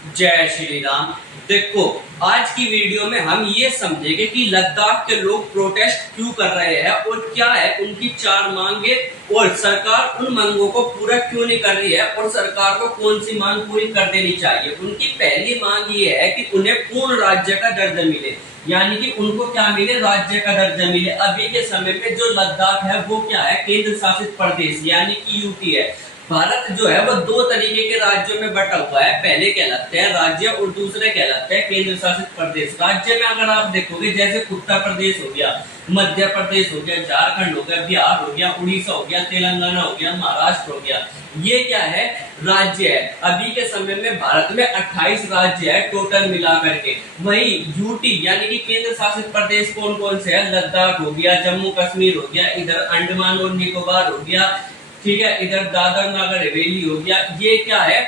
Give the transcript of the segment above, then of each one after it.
जय श्री राम। देखो, आज की वीडियो में हम ये समझेंगे कि लद्दाख के लोग प्रोटेस्ट क्यों कर रहे हैं और क्या है उनकी चार मांगे और सरकार उन मांगों को पूरा क्यों नहीं कर रही है और सरकार को कौन सी मांग पूरी कर देनी चाहिए। उनकी पहली मांग ये है कि उन्हें पूर्ण राज्य का दर्जा मिले, यानी कि उनको क्या मिले, राज्य का दर्जा मिले। अभी के समय में जो लद्दाख है वो क्या है, केंद्र शासित प्रदेश यानी कि यूटी है। भारत जो है वो दो तरीके के राज्यों में बटा हुआ है, पहले कहलाते हैं राज्य और दूसरे कहलाते हैं केंद्र शासित प्रदेश। राज्य में अगर आप देखोगे जैसे उत्तर प्रदेश हो गया, मध्य प्रदेश हो गया, झारखंड हो गया, बिहार हो गया, उड़ीसा हो गया, तेलंगाना हो गया, महाराष्ट्र हो गया, ये क्या है, राज्य है। अभी के समय में भारत में 28 राज्य है टोटल मिला करके। वही यूटी यानी कि केंद्र शासित प्रदेश कौन कौन से है, लद्दाख हो गया, जम्मू कश्मीर हो गया, इधर अंडमान और निकोबार हो गया, ठीक है, इधर दादर नगर हवेली हो गया। ये क्या है,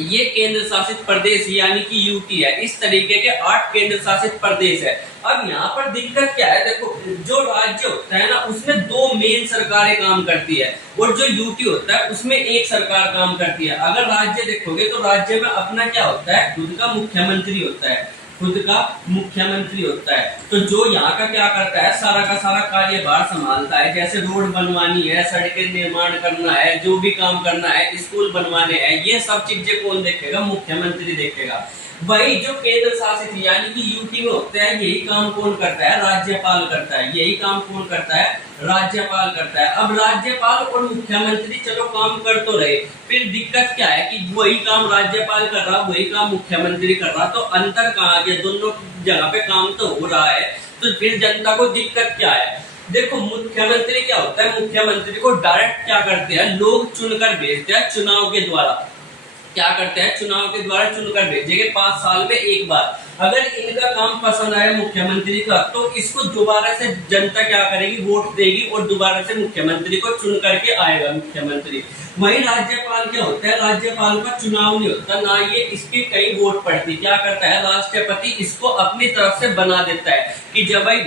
ये केंद्र शासित प्रदेश यानी कि यूटी है। इस तरीके के 8 केंद्र शासित प्रदेश है। अब यहाँ पर दिक्कत क्या है, देखो जो राज्य होता है ना उसमें 2 मेन सरकारें काम करती है और जो यूटी होता है उसमें एक सरकार काम करती है। अगर राज्य देखोगे तो राज्य में अपना क्या होता है, खुद का मुख्यमंत्री होता है, खुद का मुख्यमंत्री होता है। तो जो यहाँ का क्या करता है, सारा का सारा कार्यभार संभालता है। जैसे रोड बनवानी है, सड़कें निर्माण करना है, जो भी काम करना है, स्कूल बनवाने हैं, ये सब चीजें कौन देखेगा, मुख्यमंत्री देखेगा। वही जो केंद्र शासित यानी कि यूटी में होते हैं, यही काम कौन करता है, राज्यपाल करता है। यही काम कौन करता है, राज्यपाल करता है। अब राज्यपाल और मुख्यमंत्री चलो काम कर तो रहे, फिर दिक्कत क्या है कि वही काम राज्यपाल कर रहा, वही काम मुख्यमंत्री कर रहा, तो अंतर कहाँ आ गया, दोनों जगह पे काम तो हो रहा है, तो फिर जनता को दिक्कत क्या है। देखो मुख्यमंत्री क्या होता है, मुख्यमंत्री को डायरेक्ट क्या करते हैं, लोग चुनकर भेजते हैं चुनाव के द्वारा। क्या करते हैं, चुनाव के द्वारा चुनकर भेजेंगे 5 साल में एक बार। अगर इनका काम पसंद आया मुख्यमंत्री का तो इसको दोबारा से जनता क्या करेगी, वोट देगी और दोबारा से मुख्यमंत्री को चुन करके आएगा मुख्यमंत्री। वही राज्यपाल क्या होता है, राज्यपाल का चुनाव नहीं होता, ना ये इसकी कई वोट पड़ती। क्या करता है, राष्ट्रपति इसको अपनी तरफ से बना देता है कि जब भाई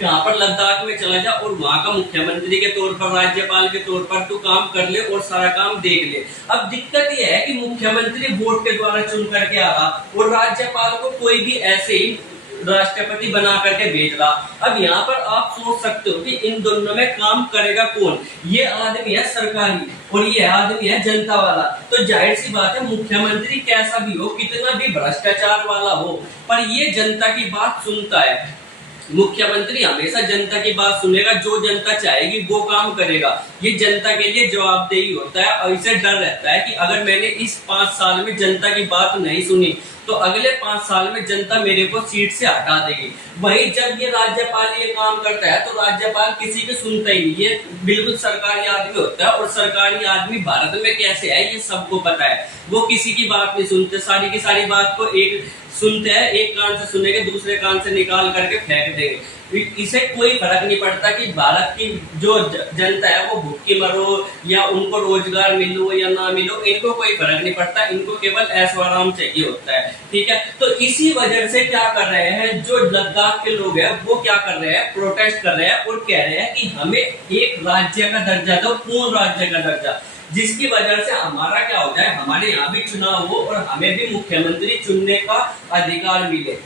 यहाँ पर लद्दाख में चला जा और वहां का मुख्यमंत्री के तौर पर, राज्यपाल के तौर पर तू काम कर ले और सारा काम देख ले। अब दिक्कत यह है कि मुख्यमंत्री वोट के द्वारा चुन करके आ रहा और राज्यपाल को कोई भी ऐसे ही राष्ट्रपति बना करके भेज रहा। अब यहाँ पर आप सोच सकते हो कि इन दोनों में काम करेगा कौन, ये आदमी है सरकारी और ये आदमी है जनता वाला। तो जाहिर सी बात है मुख्यमंत्री कैसा भी हो, कितना भी भ्रष्टाचार वाला हो, पर ये जनता की बात सुनता है। मुख्यमंत्री हमेशा जनता की बात सुनेगा, जो जनता चाहेगी वो काम करेगा। ये जनता के लिए जवाबदेही होता है और इसे डर रहता है कि अगर मैंने इस 5 साल में जनता की बात नहीं सुनी तो अगले 5 साल में जनता मेरे को सीट से हटा देगी। वही जब ये राज्यपाल ये काम करता है तो राज्यपाल किसी की सुनता ही नहीं, ये बिल्कुल सरकारी आदमी होता है। और सरकारी आदमी भारत में कैसे है ये सबको पता है, वो किसी की बात नहीं सुनते, सारी की सारी बात को एक सुनते हैं, एक कान से सुनेंगे दूसरे कान से निकाल करके फेंक देंगे। इसे कोई फर्क नहीं पड़ता कि भारत की जो जनता है वो भूखी मरो या उनको रोजगार मिलो या ना मिलो, इनको कोई फर्क नहीं पड़ता, इनको केवल ऐशो आराम चाहिए होता है, ठीक है। तो इसी वजह से क्या कर रहे हैं जो लद्दाख के लोग हैं, वो क्या कर रहे हैं, प्रोटेस्ट कर रहे हैं और कह रहे हैं कि हमें एक राज्य का दर्जा दो, पूर्ण राज्य का दर्जा, जिसकी वजह से हमारा क्या हो जाए, हमारे यहाँ भी चुनाव हो और हमें भी मुख्यमंत्री चुनने का अधिकार मिले,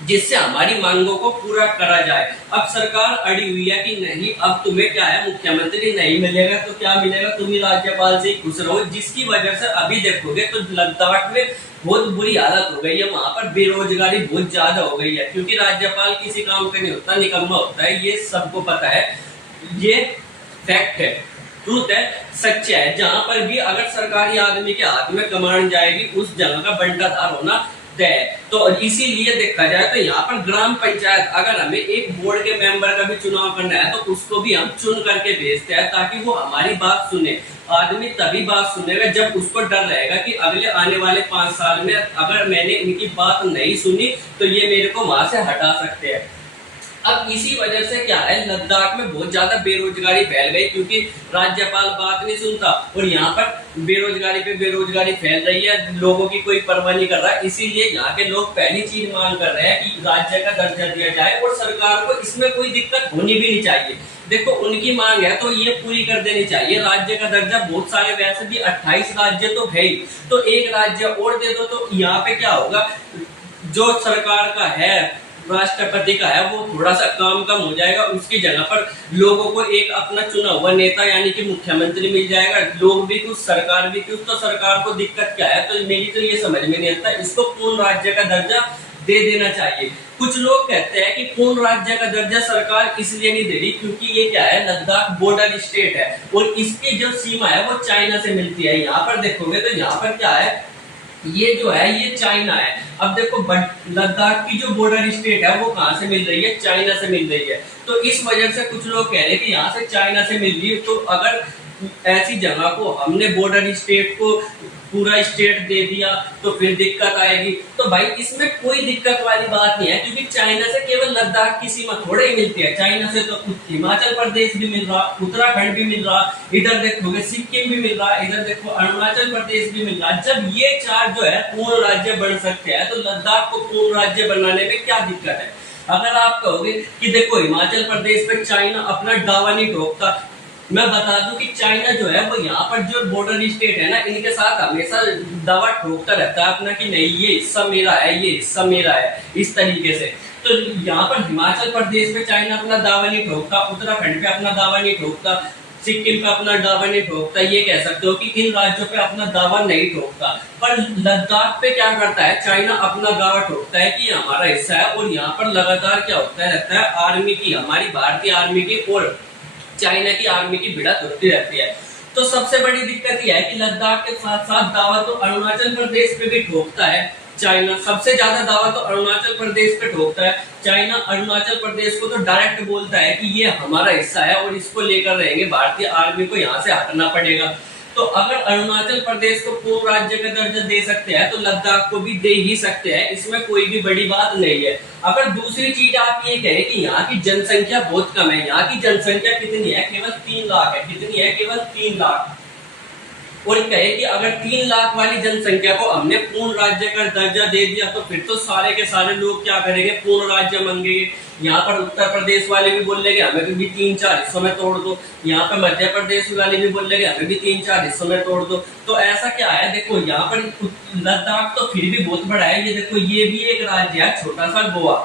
जिससे हमारी मांगों को पूरा करा जाए। अब सरकार अड़ी हुई है कि नहीं, अब तुम्हें क्या है, मुख्यमंत्री नहीं मिलेगा तो क्या मिलेगा, तुम ही राज्यपाल से ही खुश रहो। जिसकी वजह से अभी देखोगे तो लद्दाख में बहुत बुरी हालत हो गई है, वहां पर बेरोजगारी बहुत ज्यादा हो गई है, क्योंकि राज्यपाल किसी काम का नहीं होता, निकम्मा होता है, ये सबको पता है, ये फैक्ट है, ट्रूथ है, सच्चा है। जहां पर भी अगर सरकारी आदमी के हाथ में कमान जाएगी उस जगह का बंटाधार होना तय। तो इसीलिए देखा जाए तो यहाँ पर ग्राम पंचायत, अगर हमें एक बोर्ड के मेंबर का भी चुनाव करना है तो उसको भी हम चुन करके भेजते हैं ताकि वो हमारी बात सुने। आदमी तभी बात सुनेगा जब उसको डर रहेगा कि अगले आने वाले 5 साल में अगर मैंने इनकी बात नहीं सुनी तो ये मेरे को वहां से हटा सकते हैं। अब इसी वजह से क्या है, लद्दाख में बहुत ज्यादा बेरोजगारी फैल गई, क्योंकि राज्यपाल बात नहीं सुनता और यहाँ पर बेरोजगारी पे बेरोजगारी फैल रही है, लोगों की कोई परवाह नहीं कर रहा। इसीलिए यहाँ के लोग पहली चीज मांग कर रहे हैं कि राज्य का दर्जा दिया जाए और सरकार को इसमें कोई दिक्कत होनी भी नहीं चाहिए। देखो उनकी मांग है तो ये पूरी कर देनी चाहिए। राज्य का दर्जा बहुत सारे, वैसे भी 28 राज्य तो है ही, तो एक राज्य और दे दो। तो यहाँ पे क्या होगा, जो सरकार का है, राष्ट्रपति का है, वो थोड़ा सा काम कम हो जाएगा, उसकी जगह पर लोगों को एक अपना चुना हुआ नेता यानी कि मुख्यमंत्री मिल जाएगा। लोग भी कुछ, सरकार भी कुछ, तो सरकार को दिक्कत क्या है? तो मेरी तो ये समझ में नहीं आता, इसको पूर्ण राज्य का दर्जा दे देना चाहिए। कुछ लोग कहते हैं कि पूर्ण राज्य का दर्जा सरकार इसलिए नहीं दे रही क्योंकि ये क्या है, लद्दाख बॉर्डर स्टेट है और इसकी जो सीमा है वो चाइना से मिलती है। यहाँ पर देखोगे तो यहाँ पर क्या है, ये जो है ये चाइना है। अब देखो लद्दाख की जो बॉर्डर स्टेट है वो कहाँ से मिल रही है, चाइना से मिल रही है। तो इस वजह से कुछ लोग कह रहे हैं कि यहाँ से चाइना से मिल रही है, तो अगर ऐसी जगह को हमने बॉर्डर स्टेट को पूरा स्टेट दे दिया तो फिर दिक्कत आएगी। तो भाई इसमें कोई दिक्कत वाली बात नहीं है, क्योंकि चाइना से केवल लद्दाख की सीमा थोड़े ही मिलती है, चाइना से तो हिमाचल प्रदेश भी मिल रहा, उत्तराखंड भी मिल रहा, इधर देखोगे सिक्किम भी मिल रहा, इधर देखो अरुणाचल प्रदेश भी मिल रहा। जब ये चार जो है पूर्ण राज्य बन सकते हैं, तो लद्दाख को पूर्ण राज्य बनाने में क्या दिक्कत है? अगर आप कहोगे कि देखो हिमाचल प्रदेश पे चाइना अपना दावा नहीं ठोकता, मैं बता दूं कि चाइना जो है वो यहाँ पर जो बॉर्डर स्टेट है ना, इनके साथ हमेशा दावा ठोकता रहता है अपना कि नहीं ये हिस्सा मेरा है, ये हिस्सा मेरा है, इस तरीके से। तो यहाँ पर हिमाचल प्रदेश पे चाइना अपना दावा नहीं ठोकता, उत्तराखंड पे अपना दावा नहीं ठोकता, सिक्किम पे अपना दावा नहीं ठोकता, ये कह सकते हो कि इन राज्यों पे अपना दावा नहीं ठोकता। पर लद्दाख पे क्या करता है, चाइना अपना दावा ठोकता है कि हमारा हिस्सा है। और यहाँ पर लगातार क्या होता रहता है, आर्मी की, हमारी भारतीय आर्मी की और चाइना की आर्मी की भिड़ंत होती रहती है। तो सबसे बड़ी दिक्कत यह है कि लद्दाख के साथ साथ दावा तो अरुणाचल प्रदेश पे भी ठोकता है चाइना। सबसे ज्यादा दावा तो अरुणाचल प्रदेश पे ठोकता है चाइना। अरुणाचल प्रदेश को तो डायरेक्ट बोलता है कि ये हमारा हिस्सा है और इसको लेकर रहेंगे, भारतीय आर्मी को यहाँ से हटना पड़ेगा। तो अगर अरुणाचल प्रदेश को पूर्ण राज्य का दर्जा दे सकते हैं तो लद्दाख को भी दे ही सकते हैं, इसमें कोई भी बड़ी बात नहीं है। अगर दूसरी चीज आप ये कहें कि यहाँ की जनसंख्या बहुत कम है, यहाँ की जनसंख्या कितनी है, केवल 3 लाख है, कितनी है, केवल 3 लाख, और कहे कि अगर 3 लाख वाली जनसंख्या को हमने पूर्ण राज्य का दर्जा दे दिया तो फिर तो सारे के सारे लोग क्या करेंगे, पूर्ण राज्य मांगेंगे। यहाँ पर उत्तर प्रदेश वाले भी बोल लेंगे हमें भी 3-4 हिस्सों में तोड़ दो, यहाँ पर मध्य प्रदेश वाले भी बोल लेंगे हमें भी 3-4 हिस्सों में तोड़ दो। तो ऐसा क्या है, देखो यहाँ पर लद्दाख तो फिर भी बहुत बड़ा है, ये देखो ये भी एक राज्य है, छोटा सा गोवा,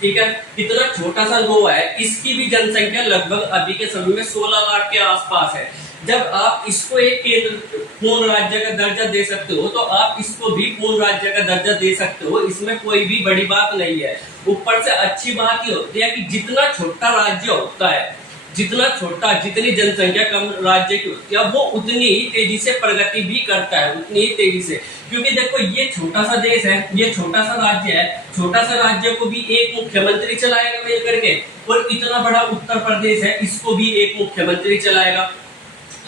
ठीक है, कितना छोटा सा गोवा है, इसकी भी जनसंख्या लगभग अभी के समय में 16 लाख के आसपास है। जब आप इसको एक केंद्र पूर्ण राज्य का दर्जा दे सकते हो तो आप इसको भी पूर्ण राज्य का दर्जा दे सकते हो, इसमें कोई भी बड़ी बात नहीं है। ऊपर से अच्छी बात ये होती है कि जितना छोटा राज्य होता है, जितना छोटा, जितनी जनसंख्या कम राज्य की होती है, वो उतनी ही तेजी से प्रगति भी करता है, उतनी ही तेजी से। क्योंकि देखो ये छोटा सा देश है, ये छोटा सा राज्य है, छोटा सा राज्य को भी एक मुख्यमंत्री चलाएगा मिल करके, और इतना बड़ा उत्तर प्रदेश है, इसको भी एक मुख्यमंत्री चलाएगा।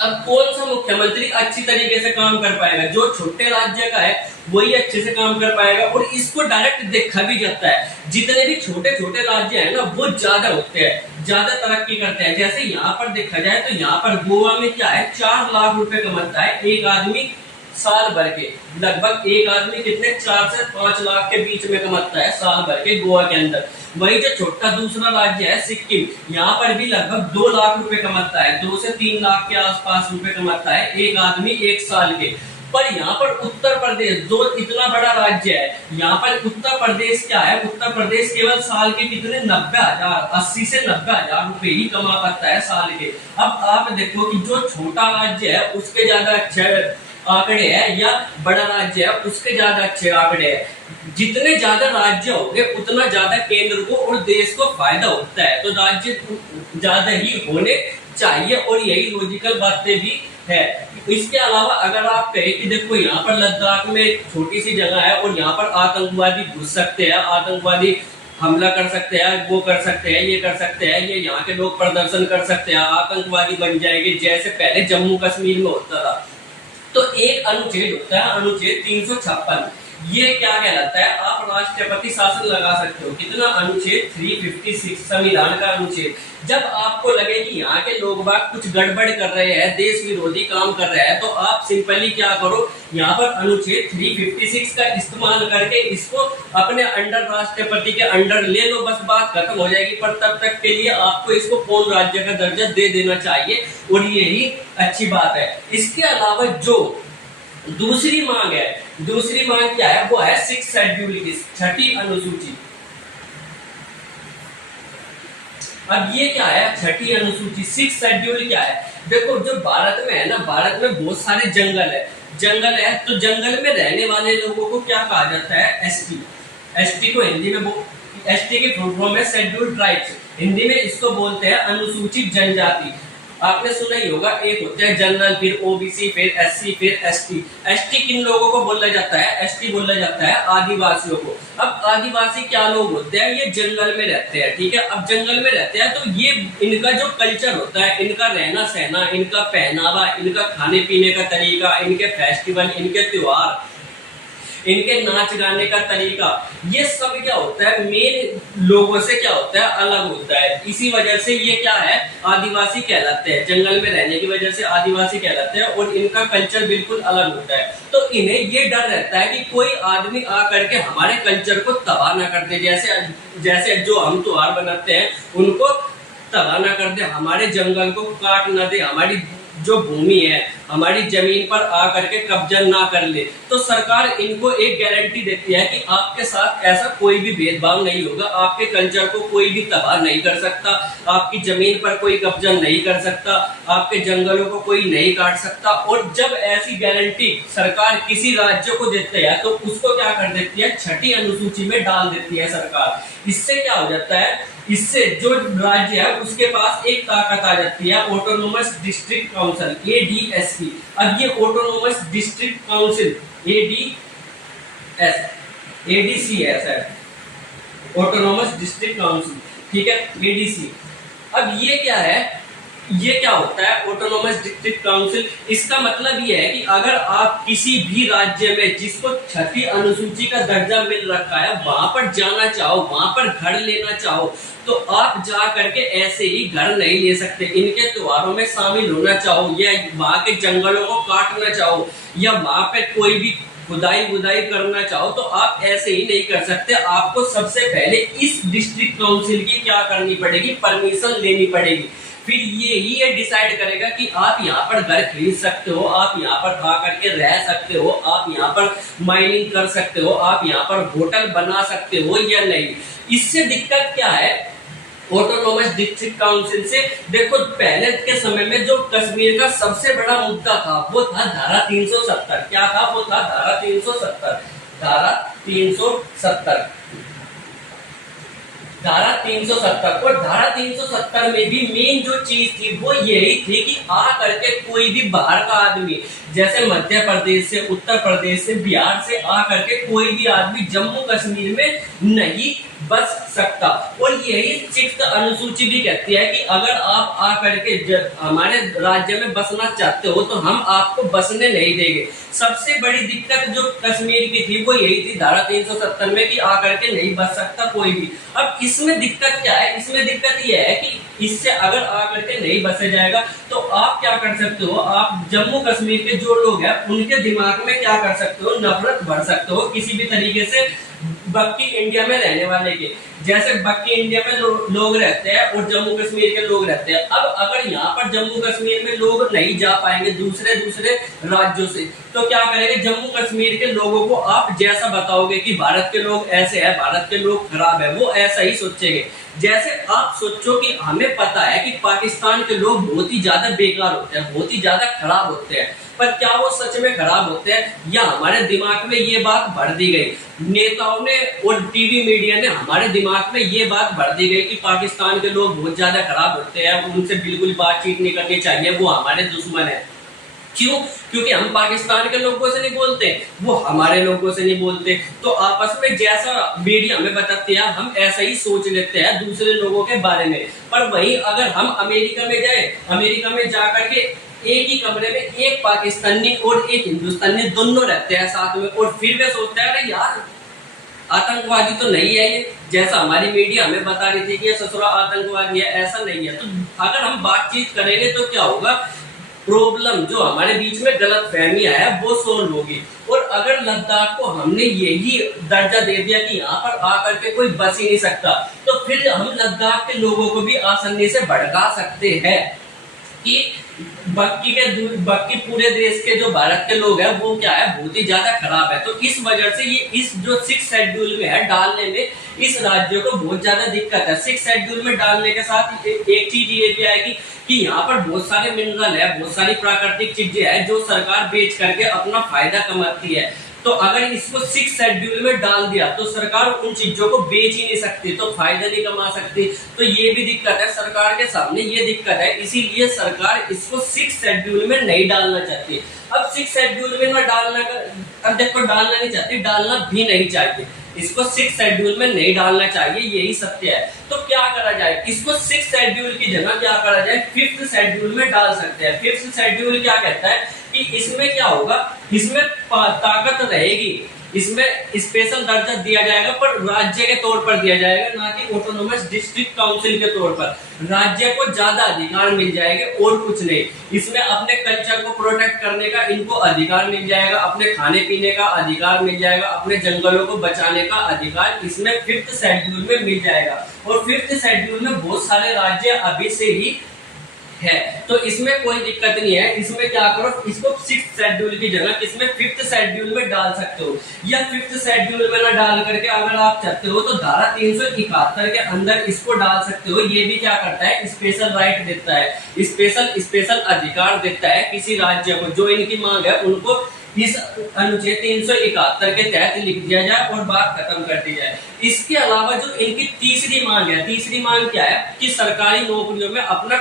अब कौन सा मुख्यमंत्री अच्छी तरीके से काम कर पाएगा? जो छोटे राज्य का है वही अच्छे से काम कर पाएगा, और इसको डायरेक्ट देखा भी जाता है। जितने भी छोटे छोटे राज्य है ना वो ज्यादा होते हैं, ज्यादा तरक्की करते हैं। जैसे यहाँ पर देखा जाए तो यहाँ पर गोवा में क्या है, 4 लाख रुपए कमाता है एक आदमी साल भर के। लगभग एक आदमी कितने 4 से 5 लाख के बीच में कमाता है साल भर के गोवा के अंदर। वही जो छोटा दूसरा राज्य है सिक्किम, यहाँ पर भी लगभग 2 लाख रुपए कमाता है, 2 से 3 लाख के आसपास रुपए कमाता है एक आदमी एक साल के। पर यहाँ पर उत्तर प्रदेश जो इतना बड़ा राज्य है, यहाँ पर उत्तर प्रदेश क्या है, उत्तर प्रदेश केवल साल के कितने 90,000, 80 से 90,000 रुपए ही कमा पाता है साल के। अब आप देखो कि जो छोटा राज्य है उसके ज्यादा अच्छे आंकड़े हैं, या बड़ा राज्य है उसके ज्यादा अच्छे आंकड़े हैं। जितने ज्यादा राज्य होंगे उतना ज्यादा केंद्र को और देश को फायदा होता है, तो राज्य ज्यादा ही होने चाहिए, और यही लॉजिकल बातें भी है। इसके अलावा अगर आप कहें कि देखो यहाँ पर लद्दाख में छोटी सी जगह है और यहाँ पर आतंकवादी घुस सकते हैं, आतंकवादी हमला कर सकते हैं, वो कर सकते हैं, ये कर सकते हैं, ये यहाँ के लोग प्रदर्शन कर सकते हैं, आतंकवादी बन जाएंगे जैसे पहले जम्मू कश्मीर में होता था। तो एक अनुच्छेद होता है, अनुच्छेद 356। ये क्या कहलाता है, आप राष्ट्रपति शासन लगा सकते हो। कितना, अनुच्छेद 356 संविधान का अनुच्छेद। जब आपको लगे कि यहाँ के लोग बाग कुछ गड़बड़ कर रहे हैं, देश विरोधी काम कर रहे हैं, तो आप सिंपली क्या करो, यहाँ पर अनुच्छेद 356 का इस्तेमाल करके इसको अपने अंडर, राष्ट्रपति के अंडर ले लो, बस बात खत्म हो जाएगी। पर तब तक के लिए आपको इसको पूर्ण राज्य का दर्जा दे देना चाहिए, और यही अच्छी बात है। इसके अलावा जो दूसरी मांग है, दूसरी मांग क्या है, वो है 6 शेड्यूल की 6ठी अनुसूची। अब ये क्या है 6ठी अनुसूची, 6 शेड्यूल क्या है? देखो, जो भारत में है ना, भारत में बहुत सारे जंगल है, तो जंगल में रहने वाले लोगों को क्या कहा जाता है, एसटी। एसटी को हिंदी में एसटी की फुल फॉर्म है शेड्यूल्ड ट्राइब्स, हिंदी में इसको बोलते हैं अनुसूचित जनजाति। आपने सुना ही होगा, एक होता है जनरल, फिर ओबीसी, फिर एससी, फिर एसटी। एसटी किन लोगों को बोला जाता है, एसटी बोला जाता है आदिवासियों को। अब आदिवासी क्या लोग होते हैं, ये जंगल में रहते हैं, ठीक है। अब जंगल में रहते हैं तो ये इनका जो कल्चर होता है, इनका रहना सहना, इनका पहनावा, इनका खाने पीने का तरीका, इनके फेस्टिवल, इनके त्योहार, इनके नाच गाने का तरीका, ये सब क्या होता है, मेन लोगों से क्या होता है, अलग होता है। इसी वजह से ये क्या है, आदिवासी कहलाते हैं। जंगल में रहने की वजह से आदिवासी कहलाते हैं, और इनका कल्चर बिल्कुल अलग होता है। तो इन्हें ये डर रहता है कि कोई आदमी आ करके हमारे कल्चर को तबाह ना कर दे, जैसे जो हम त्योहार बनाते हैं उनको तबाह ना कर दे, हमारे जंगल को काट ना दे, हमारी जो भूमि है, हमारी जमीन पर आ करके कब्जा ना कर ले। तो सरकार इनको एक गारंटी देती है कि आपके साथ ऐसा कोई भी भेदभाव नहीं होगा, आपके कल्चर को कोई भी तबाह नहीं कर सकता, आपकी जमीन पर कोई कब्जा नहीं कर सकता, आपके जंगलों को कोई नहीं काट सकता। और जब ऐसी गारंटी सरकार किसी राज्य को देती है, तो उसको क्या कर देती है, 6ठी अनुसूची में डाल देती है सरकार। इससे क्या हो जाता है, इससे जो राज्य है उसके पास एक ताकत आ जाती है, ऑटोनोमस डिस्ट्रिक्ट काउंसिल, एडीएससी। अब ये ऑटोनोमस डिस्ट्रिक्ट काउंसिल एडीसीएस है, ऑटोनोमस डिस्ट्रिक्ट काउंसिल, ठीक है, एडीसी। अब ये क्या है, ये क्या होता है ऑटोनोमस डिस्ट्रिक्ट काउंसिल? इसका मतलब ये है कि अगर आप किसी भी राज्य में जिसको 6ठी अनुसूची का दर्जा मिल रखा है, वहां पर जाना चाहो, वहां पर घर लेना चाहो, तो आप जा करके ऐसे ही घर नहीं ले सकते। इनके त्योहारों में शामिल होना चाहो, या वहां के जंगलों को काटना चाहो, या वहां पे कोई भी खुदाई करना चाहो, तो आप ऐसे ही नहीं कर सकते। आपको सबसे पहले इस डिस्ट्रिक्ट काउंसिल की क्या करनी पड़ेगी, परमिशन लेनी पड़ेगी। फिर ये डिसाइड करेगा कि आप यहाँ पर घर खरीद सकते हो, आप यहाँ पर आ करके रह सकते हो, आप यहाँ पर माइनिंग कर सकते हो, आप यहाँ पर होटल बना सकते हो या नहीं। इससे दिक्कत क्या है ऑटोनोमस डिस्ट्रिक्ट काउंसिल से? देखो, पहले के समय में जो कश्मीर का सबसे बड़ा मुद्दा था वो था धारा 370। क्या था वो? था धारा 370। धारा 370 धारा 370। और धारा 370 में भी मेन जो चीज थी वो यही थी कि आ करके कोई भी बाहर का आदमी, जैसे मध्य प्रदेश से, उत्तर प्रदेश से, बिहार से आ करके कोई भी आदमी जम्मू कश्मीर में नहीं बच सकता। और यही 6th अनुसूची भी कहती है कि अगर आप आ करके हमारे राज्य में बसना चाहते हो तो हम आपको बसने नहीं देंगे। सबसे बड़ी दिक्कत जो कश्मीर की थी वो यही थी धारा 370 में कि आ करके नहीं बच सकता कोई भी। अब इसमें दिक्कत क्या है? इसमें दिक्कत यह है कि इससे अगर आ करके नहीं बसा जाएगा तो आप क्या कर सकते हो, आप जम्मू कश्मीर के जो लोग हैं उनके दिमाग में क्या कर सकते हो, नफरत भर सकते हो किसी भी तरीके से बाकी इंडिया में रहने वाले के। जैसे बाकी इंडिया में लोग रहते हैं और जम्मू कश्मीर के लोग रहते हैं। अब अगर यहाँ पर जम्मू कश्मीर में लोग नहीं जा पाएंगे दूसरे राज्यों से, तो क्या करेंगे? जम्मू कश्मीर के लोगों को आप जैसा बताओगे कि भारत के लोग ऐसे हैं, भारत के लोग खराब है, वो ऐसा ही सोचेंगे। जैसे आप सोचो कि हमें पता है कि पाकिस्तान के लोग बहुत ही ज्यादा बेकार होते हैं, बहुत ही ज्यादा खराब होते हैं, पर क्या वो सच में खराब होते हैं या हमारे दिमाग में ये बात भर दी गई? नेताओं ने और टीवी मीडिया ने हमारे दिमाग में ये बात भर दी गई कि पाकिस्तान के लोग बहुत ज्यादा खराब होते हैं, उनसे बिल्कुल बातचीत नहीं करनी चाहिए, वो हमारे दुश्मन है। क्यों? क्योंकि हम पाकिस्तान के लोगों से नहीं बोलते, वो हमारे लोगों से नहीं बोलते, तो आपस में जैसा मीडिया हमें बताते हैं हम ऐसा ही सोच लेते हैं दूसरे लोगों के बारे में। पर वहीं अगर हम अमेरिका में जाए, अमेरिका में जाकर के एक ही कमरे में एक पाकिस्तानी और एक हिंदुस्तानी दोनों रहते हैं साथ में, और फिर वे सोचते हैं अरे यार आतंकवादी तो नहीं है ये, जैसा हमारी मीडिया हमें बता रही थी कि ये ससुरा आतंकवादी है, ऐसा नहीं है। तो अगर हम बातचीत करेंगे तो क्या होगा, प्रॉब्लम जो हमारे बीच में गलत फहमियां है वो सोल्व होगी। और अगर लद्दाख को हमने यही दर्जा दे दिया कि यहाँ पर आकर के कोई बस ही नहीं सकता, तो फिर हम लद्दाख के लोगों को भी आसानी से भड़का सकते हैं कि बाकी पूरे देश के जो भारत के लोग हैं वो क्या है, बहुत ही ज्यादा खराब है। तो इस वजह से ये इस जो 6 शेड्यूल में है डालने में इस राज्य को बहुत ज्यादा दिक्कत है। 6 शेड्यूल में डालने के साथ एक चीज ये भी आएगी कि यहाँ पर बहुत सारे मिनरल है, बहुत सारी प्राकृतिक चीजें हैं जो सरकार बेच करके अपना फायदा कमाती है। तो अगर इसको 6 शेड्यूल में डाल दिया तो सरकार उन चीजों को बेच ही नहीं सकती, तो फायदा नहीं कमा सकती। तो ये भी दिक्कत है सरकार के सामने, ये दिक्कत है, इसीलिए सरकार इसको 6 शेड्यूल में नहीं डालना चाहती। अब 6 शेड्यूल में ना डालना, अब देखो डालना नहीं चाहती, डालना भी नहीं चाहिए, इसको 6 शेड्यूल में नहीं डालना चाहिए, यही सत्य है। तो क्या करा जाए, इसको 6 शेड्यूल की जगह क्या करा जाए, 5th शेड्यूल में डाल सकते हैं। 5th शेड्यूल क्या कहता है कि इसमें क्या होगा, इसमें ताकत रहेगी, इसमें स्पेशल दर्जा दिया जाएगा पर राज्य के तौर पर दिया जाएगा, ना कि ऑटोनोमस डिस्ट्रिक्ट काउंसिल के तौर पर। राज्य को ज्यादा अधिकार मिल जाएंगे और कुछ नहीं। इसमें अपने कल्चर को प्रोटेक्ट करने का इनको अधिकार मिल जाएगा, अपने खाने पीने का अधिकार मिल जाएगा, अपने जंगलों को बचाने का अधिकार इसमें 5th शेड्यूल में मिल जाएगा। और 5th शेड्यूल में बहुत सारे राज्य अभी से ही है, तो इसमें कोई दिक्कत नहीं है। इसमें क्या करो, इसको 6th शेड्यूल की जगह इसमें 5th शेड्यूल में डाल सकते हो, या 5th शेड्यूल में ना डाल करके अगर आप चाहते हो तो धारा 371 के अंदर इसको डाल सकते हो। ये भी क्या करता है, स्पेशल राइट देता है, स्पेशल अधिकार देता है किसी राज्य को, जो इनकी मांग है उनको इस अनुच्छेद 371 के तहत लिख दिया जाए और बात खत्म कर दी जाए। इसके अलावा जो इनकी तीसरी मांग है, तीसरी मांग क्या है कि सरकारी नौकरियों में अपना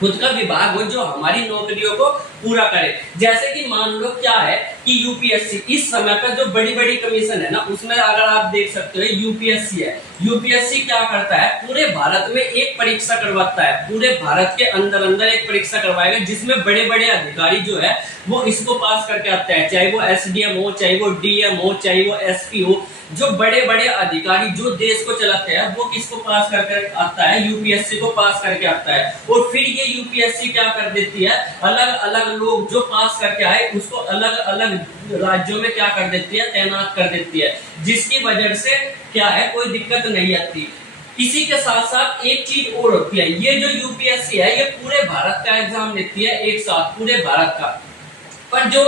खुद का विभाग हो जो हमारी नौकरियों को पूरा करे। जैसे कि मान लो क्या है कि यूपीएससी इस समय पर जो बड़ी बड़ी कमीशन है ना, उसमें अगर आप देख सकते हो यूपीएससी है। यूपीएससी क्या करता है, पूरे भारत में एक परीक्षा करवाता है, पूरे भारत के अंदर एक परीक्षा करवाएगा जिसमें बड़े बड़े अधिकारी जो है वो इसको पास करके आते हैं, चाहे वो एसडीएम हो, चाहे वो डीएम हो, चाहे वो एसपी हो। जो बड़े बड़े अधिकारी जो देश को चलाते हैं वो किसको पास करके आता है, यूपीएससी को पास करके आता है। और फिर ये यूपीएससी क्या कर देती है, अलग अलग लोग जो पास करके आए उसको अलग अलग राज्यों में क्या कर देती है, तैनात कर देती है, जिसकी वजह से क्या है, कोई दिक्कत नहीं आती। इसी के साथ साथ एक चीज और होती है, ये जो यूपीएससी है ये पूरे भारत का एग्जाम लेती है एक साथ, पूरे भारत का। पर जो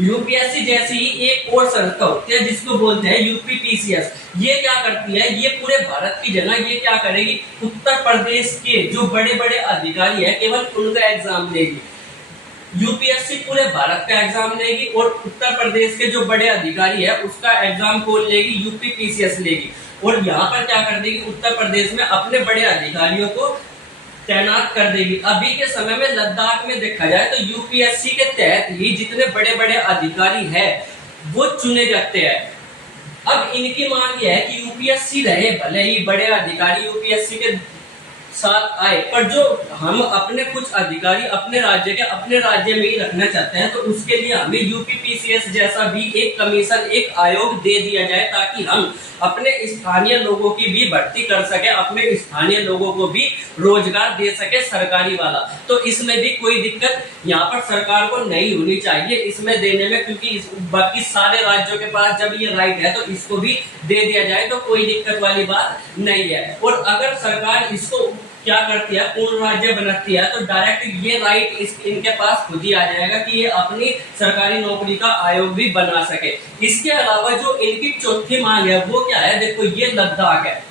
यूपीएससी जैसी ही एक और संस्था होती है जिसको बोलते हैं यूपीपीसीएस, ये क्या करती है, ये पूरे भारत की जगह ये क्या करेगी, उत्तर प्रदेश के जो बड़े बड़े अधिकारी है केवल उनका एग्जाम लेगी। यूपीएससी पूरे भारत का एग्जाम लेगी और उत्तर प्रदेश के जो बड़े अधिकारी है उसका एग्जाम कौन लेगी, यूपीपीसीएस लेगी। और यहाँ पर क्या कर देगी, उत्तर प्रदेश में अपने बड़े अधिकारियों को तैनात कर देगी। अभी के समय में लद्दाख में देखा जाए तो यूपीएससी के तहत ही जितने बड़े बड़े अधिकारी हैं वो चुने जाते हैं। अब इनकी मांग यह है कि यूपीएससी रहे, भले ही बड़े अधिकारी यूपीएससी के साथ आए, पर जो हम अपने कुछ अधिकारी अपने राज्य में ही रखना चाहते हैं तो उसके लिए हमें यूपीपीसीएस जैसा भी एक कमीशन, एक आयोग दे दिया जाए, ताकि हम अपने स्थानीय लोगों की भी भर्ती कर सके, अपने स्थानीय लोगों को भी रोजगार दे सके सरकारी वाला। तो इसमें भी कोई दिक्कत यहाँ पर सरकार को नहीं होनी चाहिए इसमें देने में, क्योंकि बाकी सारे राज्यों के पास जब ये राइट है तो इसको भी दे दिया जाए तो कोई दिक्कत वाली बात नहीं है। और अगर सरकार इसको क्या करती है, पूर्ण राज्य बनाती है, तो डायरेक्ट ये राइट इनके पास खुद ही आ जाएगा कि ये अपनी सरकारी नौकरी का आयोग भी बना सके। इसके अलावा जो इनकी चौथी मांग है वो क्या है, देखो ये लद्दाख है,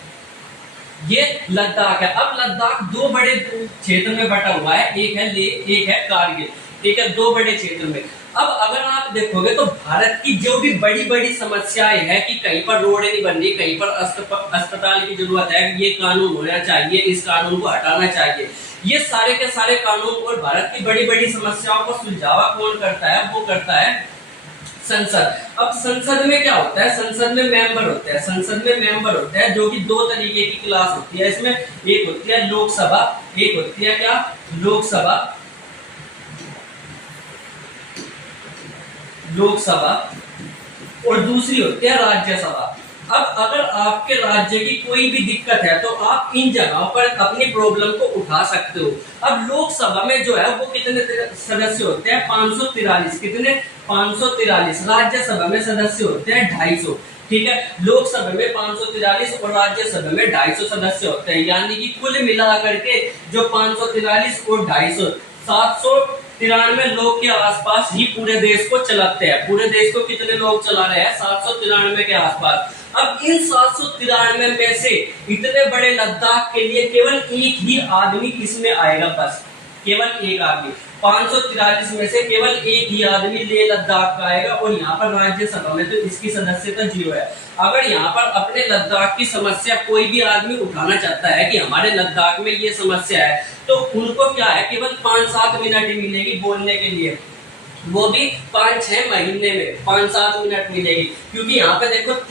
ये लद्दाख है। अब लद्दाख दो बड़े क्षेत्र में बटा हुआ है, एक है लेह, एक है कारगिल, ठीक है, दो बड़े क्षेत्र में। अब अगर आप देखोगे तो भारत की जो भी बड़ी बड़ी समस्याएं हैं कि कहीं पर रोड नहीं बन रही, कहीं पर अस्पताल की जरूरत है, ये कानून होना चाहिए, इस कानून को हटाना चाहिए, ये सारे के सारे कानून और भारत की बड़ी बड़ी समस्याओं को सुलझावा कौन करता है? वो करता है संसद। अब संसद में क्या होता है? संसद में मेंबर होते हैं, संसद में मेंबर होते हैं जो कि दो तरीके की क्लास होती है। इसमें एक होती है लोकसभा, एक होती है क्या? लोकसभा, लोकसभा, और दूसरी होती है राज्यसभा। अब अगर आपके राज्य की कोई भी दिक्कत है तो आप इन जगहों पर अपनी प्रॉब्लम को उठा सकते हो। अब लोकसभा में जो है वो कितने सदस्य होते हैं? 543। कितने? 543। राज्यसभा में सदस्य होते हैं 250। ठीक है, लोकसभा में 543 और राज्यसभा में 250 सदस्य होते हैं, यानी कि कुल मिलाकर के जो 543 और 250, 793 लोग के आसपास ही पूरे देश को चलाते हैं। पूरे देश को कितने लोग चला रहे हैं? 793 के आसपास। अब इन 793 में से इतने बड़े लद्दाख के लिए केवल एक ही आदमी इसमें आएगा, बस केवल एक आदमी। 543 में से केवल एक ही आदमी लेह लद्दाख का आएगा, और यहाँ पर राज्यसभा में तो इसकी सदस्यता 0 है। अगर यहाँ पर अपने लद्दाख की समस्या कोई भी आदमी उठाना चाहता है कि हमारे लद्दाख में ये समस्या है, तो उनको क्या है? केवल 5-7 मिनट ही मिलेगी बोलने के लिए, वो भी 5-6 महीने में 5-7 मिनट मिलेगी। क्योंकि यहाँ पे देखो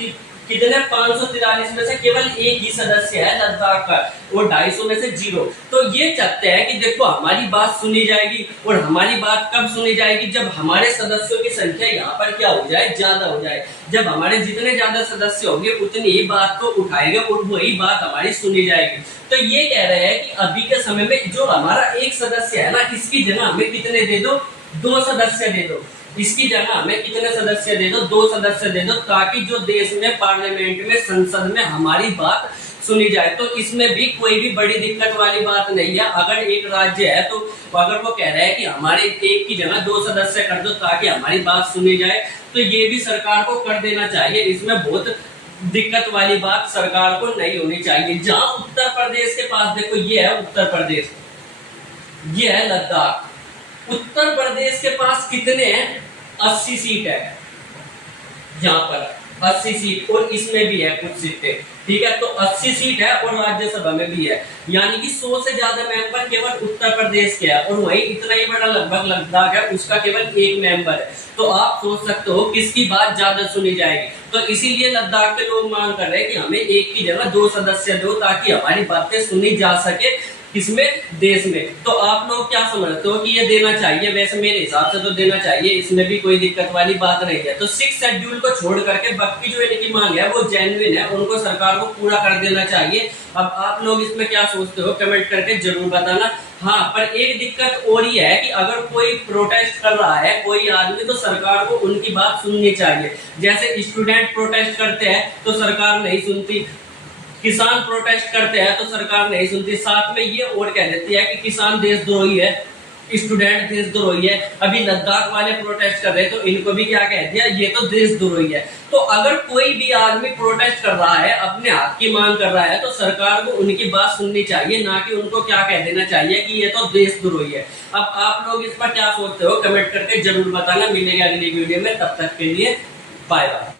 कितने 543 में से केवल एक ही सदस्य है लद्दाख का, और 250 में से 0। तो ये चाहते हैं कि देखो हमारी बात सुनी जाएगी, और हमारी बात कब सुनी जाएगी? जब हमारे सदस्यों की संख्या यहाँ पर क्या हो जाए? ज्यादा हो जाए। जब हमारे जितने ज्यादा सदस्य होंगे उतनी ही बात को उठाएंगे और वही बात हमारी सुनी जाएगी। तो ये कह रहे हैं कि अभी के समय में जो हमारा एक सदस्य है ना, इसकी जगह हमें कितने दे दो? 2 सदस्य दे दो। इसकी जगह हमें कितने सदस्य दे दो? 2 सदस्य दे दो, ताकि जो देश में पार्लियामेंट में, संसद में हमारी बात सुनी जाए। तो इसमें भी कोई भी बड़ी दिक्कत वाली बात नहीं है। अगर एक राज्य है तो अगर वो कह रहा है कि हमारे एक की जगह 2 सदस्य कर दो ताकि हमारी बात सुनी जाए, तो ये भी सरकार को कर देना चाहिए। इसमें बहुत दिक्कत वाली बात सरकार को नहीं होनी चाहिए। जहां उत्तर प्रदेश के पास देखो, ये है उत्तर प्रदेश, ये है लद्दाख। उत्तर प्रदेश के पास कितने हैं? 80 सीट है यहाँ पर, 80 सीट, और इसमें भी है कुछ सीटें। ठीक है, तो 80 सीट है और राज्यसभा में भी है, यानी कि 100 से ज्यादा मेंबर केवल उत्तर प्रदेश के है, और वही इतना ही बड़ा लगभग लद्दाख है, उसका केवल एक मेंबर है। तो आप सोच सकते हो किसकी बात ज्यादा सुनी जाएगी। तो इसीलिए लद्दाख के लोग मांग कर रहे हैं कि हमें एक की जगह 2 सदस्य दो, ताकि हमारी बातें सुनी जा सके। किसमें? देश में। तो आप लोग क्या समझते हो कि ये देना चाहिए? वैसे मेरे हिसाब से तो देना चाहिए, इसमें भी कोई दिक्कत वाली बात नहीं है। तो 6 शेड्यूल को छोड़ करके बाकी जो इनकी मांग है वो जेन्युइन है, उनको सरकार को पूरा कर देना चाहिए। अब आप लोग इसमें क्या सोचते हो कमेंट करके जरूर बताना। हाँ, पर एक दिक्कत और ही है कि अगर कोई प्रोटेस्ट कर रहा है कोई आदमी, तो सरकार को उनकी बात सुननी चाहिए। जैसे स्टूडेंट प्रोटेस्ट करते हैं तो सरकार नहीं सुनती, किसान प्रोटेस्ट करते हैं तो सरकार नहीं सुनती, साथ में ये और कह देती है कि किसान देशद्रोही है, स्टूडेंट देशद्रोही है। अभी लद्दाख वाले प्रोटेस्ट कर रहे हैं तो इनको भी क्या कह दिया? ये तो देशद्रोही है। तो अगर कोई भी आदमी प्रोटेस्ट कर रहा है, अपने हक की मांग कर रहा है, तो सरकार को उनकी बात सुननी चाहिए, ना कि उनको क्या कह देना चाहिए कि ये तो देशद्रोही है। अब आप लोग इस पर क्या सोचते हो कमेंट करके जरूर बताना। मिलेगा अगली वीडियो में, तब तक के लिए बाय बाय।